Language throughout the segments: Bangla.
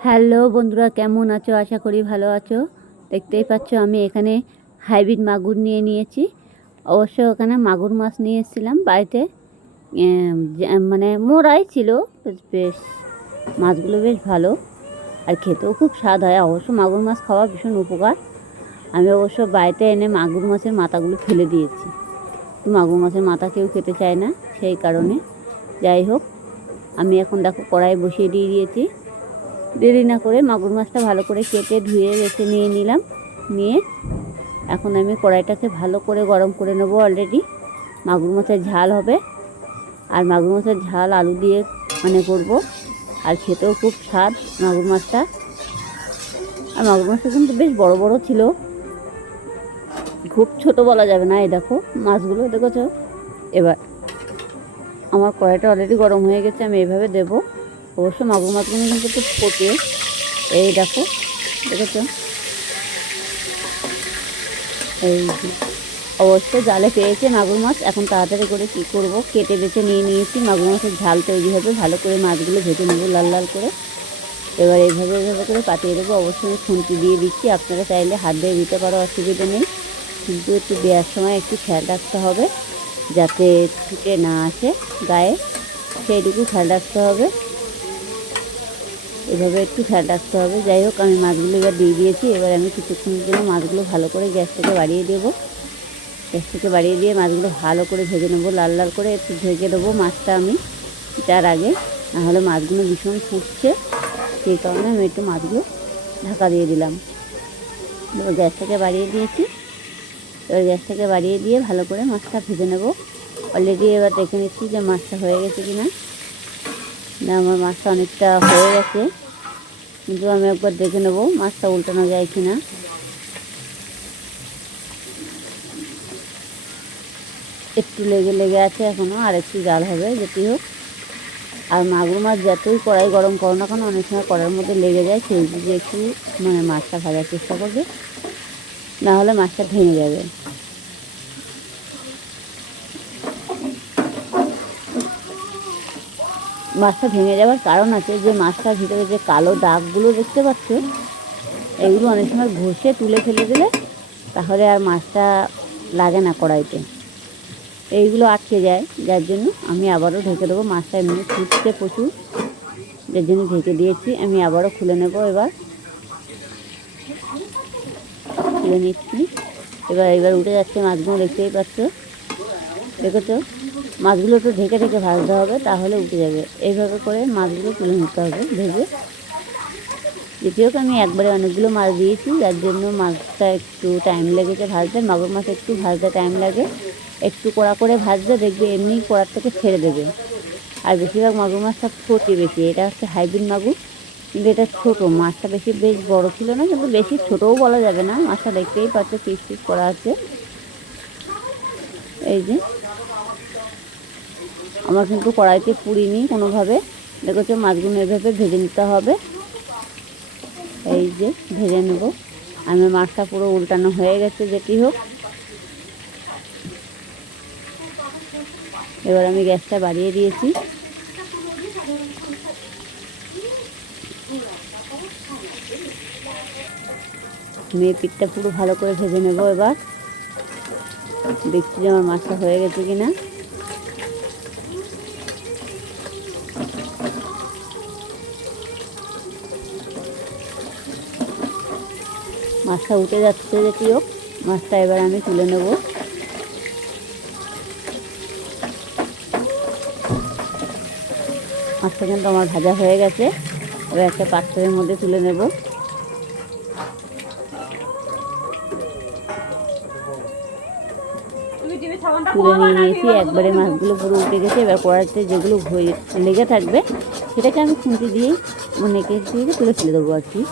হ্যালো বন্ধুরা, কেমন আছো? আশা করি ভালো আছো। দেখতেই পাচ্ছ আমি এখানে হাইব্রিড মাগুর নিয়ে নিয়েছি। অবশ্য ওখানে মাগুর মাছ নিয়ে এসেছিলাম বাড়িতে, মানে মোরাই ছিল। বেশ মাছগুলো বেশ ভালো আর খেতেও খুব স্বাদ হয়। অবশ্য মাগুর মাছ খাওয়া ভীষণ উপকার। আমি অবশ্য বাড়িতে এনে মাগুর মাছের মাথাগুলো ফেলে দিয়েছি। মাগুর মাছের মাথা কেউ খেতে চায় না, সেই কারণে। যাই হোক, আমি এখন দেখো কড়াই বসিয়ে দিয়ে দিয়েছি। দেরি না করে মাগুর মাছটা ভালো করে কেটে ধুয়ে বেছে নিয়ে নিলাম। নিয়ে এখন আমি কড়াইটাকে ভালো করে গরম করে নেবো। অলরেডি মাগুর মাছের ঝাল হবে, আর মাগুর মাছের ঝাল আলু দিয়ে করব। আর খেতেও খুব স্বাদ মাগুর মাছটা। আর মাগুর মাছটা কিন্তু বেশ বড় বড় ছিল, খুব ছোট বলা যাবে না। এই দেখো মাছগুলো দেখেছো। এবার আমার কড়াইটা অলরেডি গরম হয়ে গেছে, আমি এইভাবে দেবো। অবশ্য মাগুর মাছগুলো কিন্তু একটু ফোটে। এই দেখো, দেখেছো? এই অবশ্য জালে পেয়েছে মাগুর মাছ। এখন তাড়াতাড়ি করে কী করব, কেটে বেছে নিয়ে নিয়েছি। মাগুর মাছের ঝাল তৈরি হবে, ভালো করে মাছগুলো ভেজে নেবো লাল লাল করে। এবার এইভাবে করে পাঠিয়ে দেবো। অবশ্যই খুন্তি দিয়ে দিচ্ছি, আপনারা চাইলে হাত দিয়ে দিতে পারো, অসুবিধা নেই। কিন্তু একটু দেওয়ার সময় একটু খেয়াল রাখতে হবে যাতে ছুটে না আসে গায়ে, সেইটুকু খেয়াল রাখতে হবে। এভাবে একটু খেয়াল রাখতে হবে। যাই হোক, আমি মাছগুলো এবার দিয়ে দিয়েছি। এবার আমি কিছুক্ষণের জন্য মাছগুলো ভালো করে গ্যাস থেকে বাড়িয়ে দেবো। গ্যাস থেকে বাড়িয়ে দিয়ে মাছগুলো ভালো করে ভেজে নেবো, লাল লাল করে একটু ভেজে দেবো মাছটা আমি তার আগে। নাহলে মাছগুলো ভীষণ ফুটছে, সেই কারণে আমি একটু মাছগুলো ঢাকা দিয়ে দিলাম। এবার গ্যাস থেকে বাড়িয়ে দিয়েছি। এবার গ্যাস থেকে বাড়িয়ে দিয়ে ভালো করে মাছটা ভেজে নেবো। অলরেডি এবার দেখে নিচ্ছি যে মাছটা হয়ে গেছে কি না। না, আমার মাছটা অনেকটা হয়ে গেছে, কিন্তু আমি একবার দেখে নেবো মাছটা উল্টানো যায় কি না। একটু লেগে লেগে আছে এখনও, আর একটু জাল হবে যেটি হোক। আর মাগুর মাছ যতই কড়াই গরম করো না কেন, অনেক সময় কড়াইয়ের মধ্যে লেগে যায়। সেই দিকে একটু মাছটা ভাজার চেষ্টা করবে, না হলে মাছটা ভেঙে যাবে। মাছটা ভেঙে যাওয়ার কারণ আছে, যে মাছটার ভিতরে যে কালো দাগগুলো দেখতে পাচ্ছ, এগুলো অনেক সময় ঘষে তুলে ফেলে দিলে তাহলে আর মাছটা লাগে না কড়াইতে, এইগুলো আটকে যায়। যার জন্য আমি আবারও ঢেকে দেবো। মাছটা এমনি ফুটছে প্রচুর, যার জন্য ঢেকে দিয়েছি। আমি আবারও খুলে নেব। এবার খুলে নিচ্ছি। এবার উঠে যাচ্ছে মাছগুলো, দেখতেই পাচ্ছ, দেখেছো? মাছগুলো একটু ঢেকে ঢেকে ভাজতে হবে, তাহলে উঠে যাবে। এইভাবে করে মাছগুলো তুলে নিতে হবে ভেজে। দ্বিতীয়ত আমি একবারে অনেকগুলো মাছ দিয়েছি, যার জন্য মাছটা একটু টাইম লেগেছে ভাজতে। মাগুর মাছ একটু ভাজতে টাইম লাগে, একটু কড়া করে ভাজতে দেখবে এমনি কড়ার থেকে ছেড়ে দেবে। আর বেশিরভাগ মাগুর মাছটা ছোটই বেশি। এটা হচ্ছে হাইব্রিড মাগুর, কিন্তু এটা ছোটো মাছটা। বেশ বড় ছিল না, কিন্তু বেশি ছোটও বলা যাবে না। মাছটা দেখতেই পাচ্ছ পিস পিস করা আছে। এই যে আমার কিন্তু কড়াইতে পুড়িনি কোনোভাবে, দেখেছো? মাছগুলো এভাবে ভেজে নিতে হবে। এই যে ভেজে নেব। আমার মাছটা পুরো উল্টানো হয়ে গেছে যেটি হোক। এবার আমি গ্যাসটা বাড়িয়ে দিয়েছি। আমি পিঠটা পুরো ভালো করে ভেজে নেব। এবার দেখছি যে আমার মাছটা হয়ে গেছে কিনা। মাছটা উঠে যাচ্ছে যেটি হোক। মাছটা এবার আমি তুলে নেব। মাছটা কিন্তু আমার ভাজা হয়ে গেছে। এবার একটা পাত্রের মধ্যে তুলে নেব। তুলে নিয়ে নিয়েছি। একবারে মাছগুলো পুরো উঠে গেছে। এবার কড়াইতে যেগুলো লেগে থাকবে সেটাকে আমি খুন্তি দিয়ে তুলে ফেলে দেবো আর কি।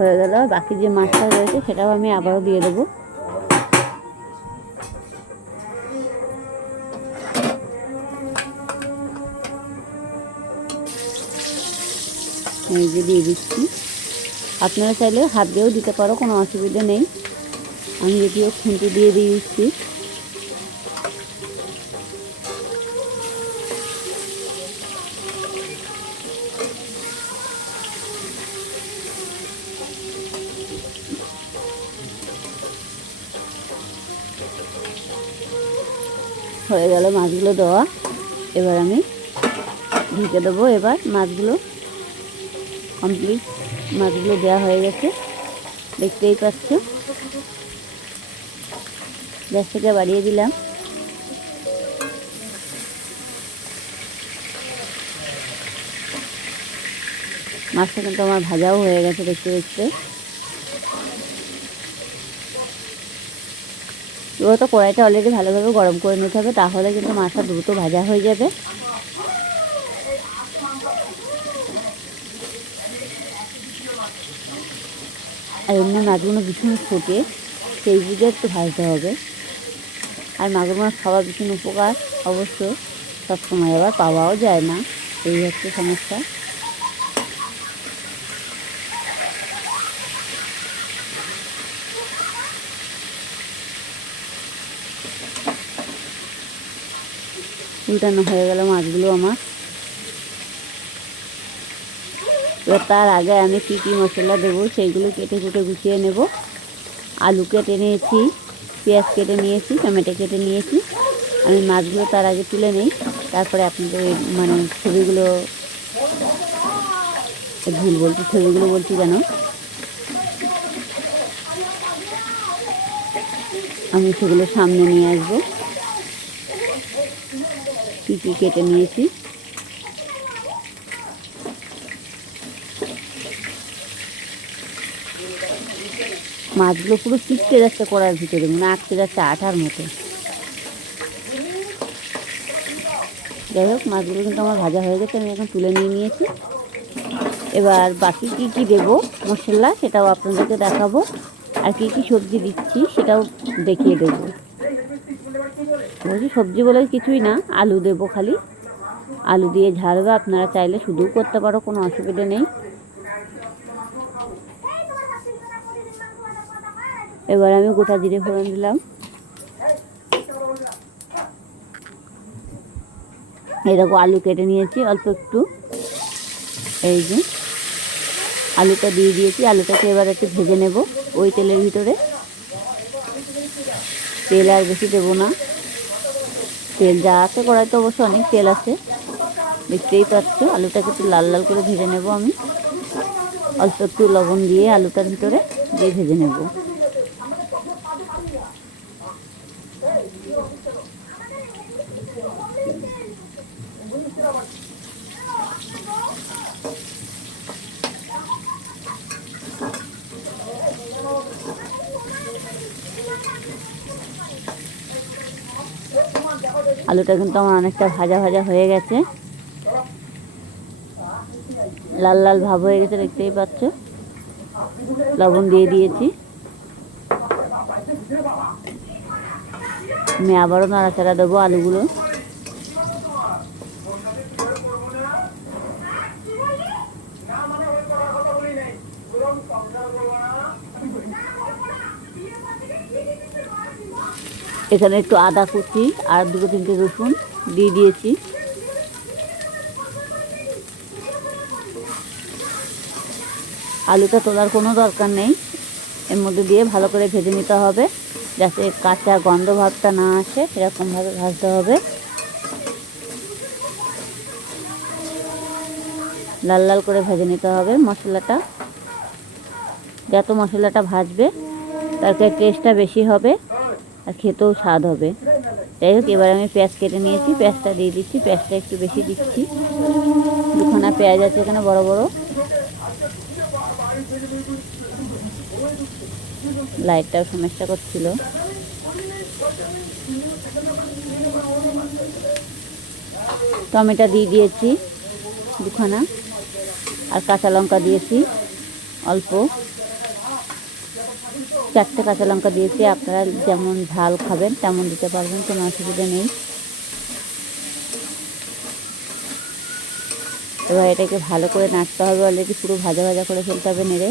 হয়ে গেল। বাকি যে মাছটা রয়েছে সেটাও আমি আবারও দিয়ে দেবো। এই যে দিয়ে দিচ্ছি। আপনারা চাইলে হাত দিয়েও দিতে পারো, কোনো অসুবিধা নেই। আমি যদিও খুন্তি দিয়ে দিচ্ছি। হয়ে গেল মাছগুলো দেওয়া। এবার আমি ঢেকে দেবো। এবার মাছগুলো কমপ্লিট, মাছগুলো দেওয়া হয়ে গেছে, দেখতেই পাচ্ছ। গ্যাসটাকে বাড়িয়ে দিলাম। মাছটা কিন্তু আমার ভাজাও হয়ে গেছে দেখতে দেখতে। এবার তো কড়াইটা অলরেডি ভালোভাবে গরম করে নিতে হবে, তাহলে কিন্তু মাছটা দ্রুত ভাজা হয়ে যাবে। আর এমনি মাছগুলো ভীষণ ছোটে, সেই বুঝে একটু ভাজতে হবে। আর মাগুর মাছ খাওয়া ভীষণ উপকার, অবশ্য সবসময় আবার পাওয়াও যায় না, এই হচ্ছে সমস্যা। উল্টানো হয়ে গেল মাছগুলো আমার। এবার তার আগে আমি কী কী মশলা দেবো সেইগুলো কেটে কুটে গুছিয়ে নেব। আলু কেটে নিয়েছি, পেঁয়াজ কেটে নিয়েছি, টমেটো কেটে নিয়েছি। আমি মাছগুলো তার আগে তুলে নিই, তারপরে আপনাদের মানে ছবিগুলো, ভুল বলছি, ছবিগুলো বলছি কেন, আমি সেগুলো সামনে নিয়ে আসবো। কী কী কেটে নিয়েছি, মাছগুলো পুরো চিপকে যাচ্ছে কড়ার ভিতরে, মানে আটকে যাচ্ছে আঠার মতো। যাই হোক, মাছগুলো কিন্তু আমার ভাজা হয়ে গেছে, আমি এখন তুলে নিয়েছি। এবার বাকি কী কী দেবো মশলা সেটাও আপনাদেরকে দেখাবো, আর কী কী সবজি দিচ্ছি সেটাও দেখিয়ে দেবো। বলছি সবজি বলে কিছুই না, আলু দেবো খালি, আলু দিয়ে ঝাড়বে। আপনারা চাইলে শুধুও করতে পারো, কোনো অসুবিধা নেই। এবার আমি গোটা জিরে ফোড়ন দিলাম। এই দেখো আলু কেটে নিয়েছি অল্প একটু, এই যে আলুটা দিয়ে দিয়েছি। আলুটাকে এবার একটু ভেজে নেব ওই তেলের ভিতরে। তেল আর বেশি দেবো না, তেল যা আছে কড়াইতে অবশ্য অনেক তেল আছে, দেখতেই পাচ্ছ। আলুটাকে একটু লাল লাল করে ভেজে নেব আমি, অল্প একটু লবণ দিয়ে আলুটার ভিতরে দিয়ে ভেজে নেব। আলুটা কিন্তু আমার অনেকটা ভাজা ভাজা হয়ে গেছে, লাল লাল ভাব হয়ে গেছে, দেখতেই পাচ্ছ। লবণ দিয়ে দিয়েছি। আমি আবারও নাড়াচাড়া দেবো আলুগুলো। এখানে একটু আদা কুচি আর দুটো তিনটে রসুন দিয়ে দিয়েছি। আলুটা তোলার কোনো দরকার নেই, এর মধ্যে দিয়ে ভালো করে ভেজে নিতে হবে, যাতে কাঁচা গন্ধ ভাবটা না আসে, সেরকমভাবে ভাজতে হবে। লাল লাল করে ভেজে নিতে হবে মশলাটা। যত মশলাটা ভাজবে তার টেস্টটা বেশি হবে আর খেতেও স্বাদ হবে। যাই হোক, এবার আমি পেঁয়াজ কেটে নিয়েছি, পেঁয়াজটা দিয়ে দিচ্ছি। পেঁয়াজটা একটু বেশি দিচ্ছি, দুখানা পেঁয়াজ আছে এখানে বড় বড়। লাইটটাও সমস্যা করছিল। টমেটো দিয়ে দিয়েছি দুখানা, আর কাঁচা লঙ্কা দিয়েছি অল্প, 4টে কাঁচা লঙ্কা দিয়েছি। আপনারা যেমন ঝাল খাবেন তেমন দিতে পারবেন, কোনো অসুবিধা নেই। এবার এটাকে ভালো করে নাড়তে হবে, অলরেডি পুরো ভাজা ভাজা করে ফেলতে হবে নেড়ে।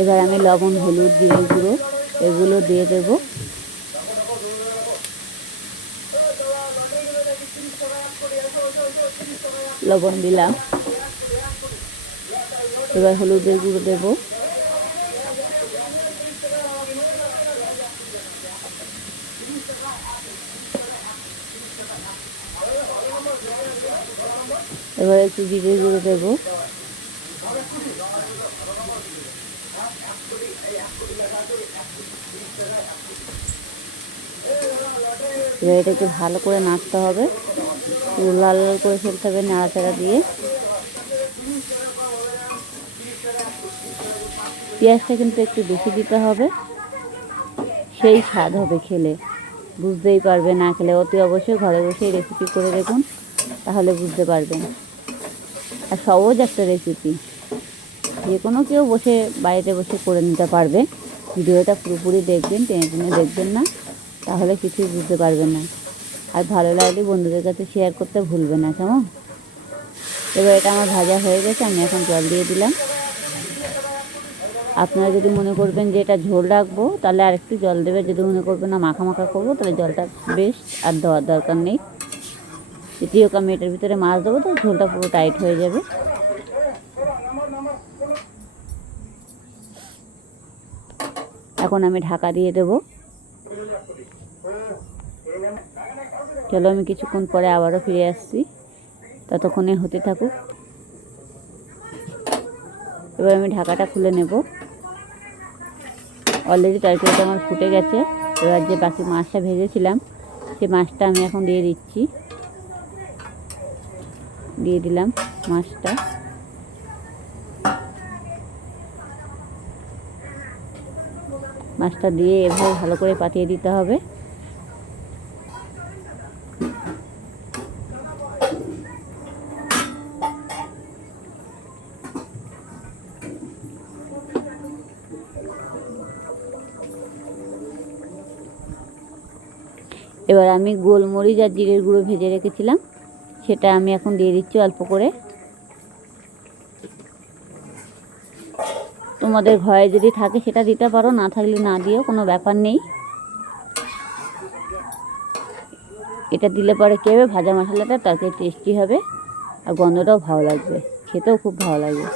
এবার আমি লবণ, হলুদ, জিরে গুঁড়ো এগুলো দিয়ে দেব। লবণ দিলাম, এবার হলুদের গুঁড়ো দেব। এবার একটু জিরে গুঁড়ো দেব। এবার এটাকে ভালো করে নাড়তে হবে, লাল লাল করে ফেলতে হবে নাড়াচাড়া দিয়ে। পেঁয়াজটা কিন্তু একটু বেশি দিতে হবে, সেই স্বাদ হবে খেলে, বুঝতেই পারবে না খেলে। অতি অবশ্যই ঘরে বসেই রেসিপি করে দেখুন, তাহলে বুঝতে পারবেন। আর সহজ একটা রেসিপি, যে কোনো কেউ বসে বাড়িতে বসে করে নিতে পারবে। ভিডিওটা পুরোপুরি দেখবেন, টেনে টেনে দেখবেন না, তাহলে কিছুই বুঝতে পারবেন না। আর ভালো লাগলে বন্ধুদের কাছে শেয়ার করতে ভুলবেন না, কেমন? এবার এটা আমার ভাজা হয়ে গেছে, আমি এখন জল দিয়ে দিলাম। আপনারা যদি মনে করবেন যে এটা ঝোল রাখবো, তাহলে আরেকটু জল দেবে। যদি মনে করবেন না মাখা মাখা করবো, তাহলে জলটা বেশ আর দেওয়ার দরকার নেই। যেটিও আমি এটার ভিতরে মাছ দেবো, তো ঝোলটা পুরো টাইট হয়ে যাবে। এখন আমি ঢাকা দিয়ে দেব। চলো, আমি কিছুক্ষণ পরে আবারও ফিরে আসছি, ততক্ষণে হতে থাকুক। এবার আমি ঢাকাটা খুলে নেব। অলরেডি তরকারিটা আমার ফুটে গেছে। এবার যে বাকি মাছটা ভেজেছিলাম, সেই মাছটা আমি এখন দিয়ে দিচ্ছি। দিয়ে দিলাম মাছটা। মাছটা দিয়ে এভাবে ভালো করে পাতিয়ে দিতে হবে। এবার আমি গোলমরিচ আর জিরের গুঁড়ো ভেজে রেখেছিলাম, সেটা আমি এখন দিয়ে দিচ্ছি অল্প করে। তোমাদের ঘরে যদি থাকে সেটা দিতে পারো, না থাকলে না দিও, কোনো ব্যাপার নেই। এটা দিলে পরে কী হবে, ভাজা মশলাটা তরকারি টেস্টি হবে, আর গন্ধটাও ভালো লাগবে, খেতেও খুব ভালো লাগবে।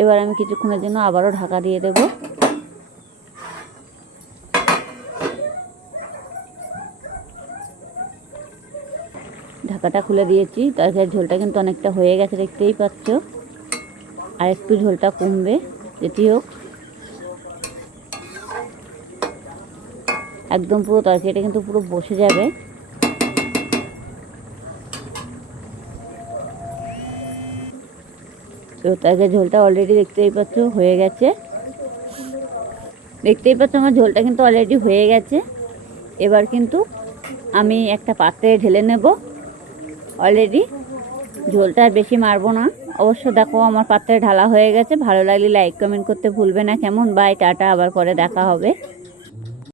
এবার আমি কিছুক্ষণের জন্য আবারও ঢাকা দিয়ে দেব। ঢাকাটা খুলে দিয়েছি। তরকারির ঝোলটা কিন্তু অনেকটা হয়ে গেছে, দেখতেই পাচ্ছ। আর একটু ঝোলটা কমবে, যেটি হোক। একদম পুরো তরকারিটা কিন্তু পুরো বসে যাবে। তো তরকারির ঝোলটা অলরেডি দেখতেই পাচ্ছ হয়ে গেছে। দেখতেই পাচ্ছ আমার ঝোলটা কিন্তু অলরেডি হয়ে গেছে। এবার কিন্তু আমি একটা পাত্রে ঢেলে নেব। অলরেডি ঝোলটা বেশি মারবো না। অবশ্য দেখো আমার পাত্রে ঢালা হয়ে গেছে। ভালো লাগলে লাইক কমেন্ট করতে ভুলবে না, কেমন? বাই, টাটা, আবার পরে দেখা হবে।